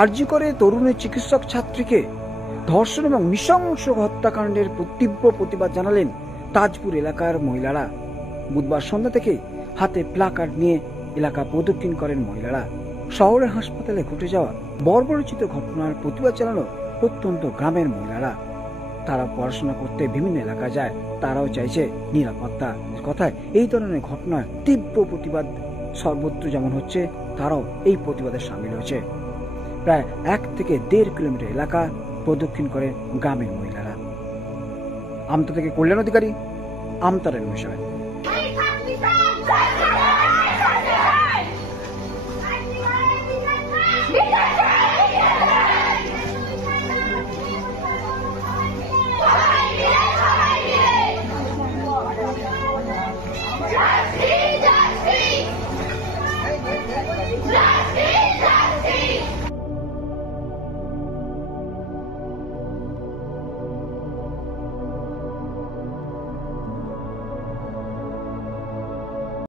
আরজি করে তরুণী চিকিৎসক ছাত্রীকে ধর্ষণ এবং নৃশংস হত্যাকাণ্ডের তীব্র প্রতিবাদ জানালেন তাজপুর এলাকার মহিলারা। বুধবার সন্ধ্যা থেকে হাতে প্লাকার্ড নিয়ে এলাকা প্রদক্ষিণ করেন মহিলারা। শহরের হাসপাতালে ঘটে যাওয়া বর্বরোচিত ঘটনার প্রতিবাদ জানালো প্রত্যন্ত গ্রামের মহিলারা। তারা পড়াশোনা করতে বিভিন্ন এলাকা যায়, তারাও চাইছে নিরাপত্তা। কথায় এই ধরনের ঘটনার তীব্র প্রতিবাদ সর্বত্র যেমন হচ্ছে, তারাও এই প্রতিবাদে সামিল হয়েছে। প্রায় 1 থেকে 1.5 কিলোমিটার এলাকা প্রদক্ষিণ করে গ্রামের মহিলারা। আমতা থেকে কল্যাণ অধিকারী, আমতার বিষয়।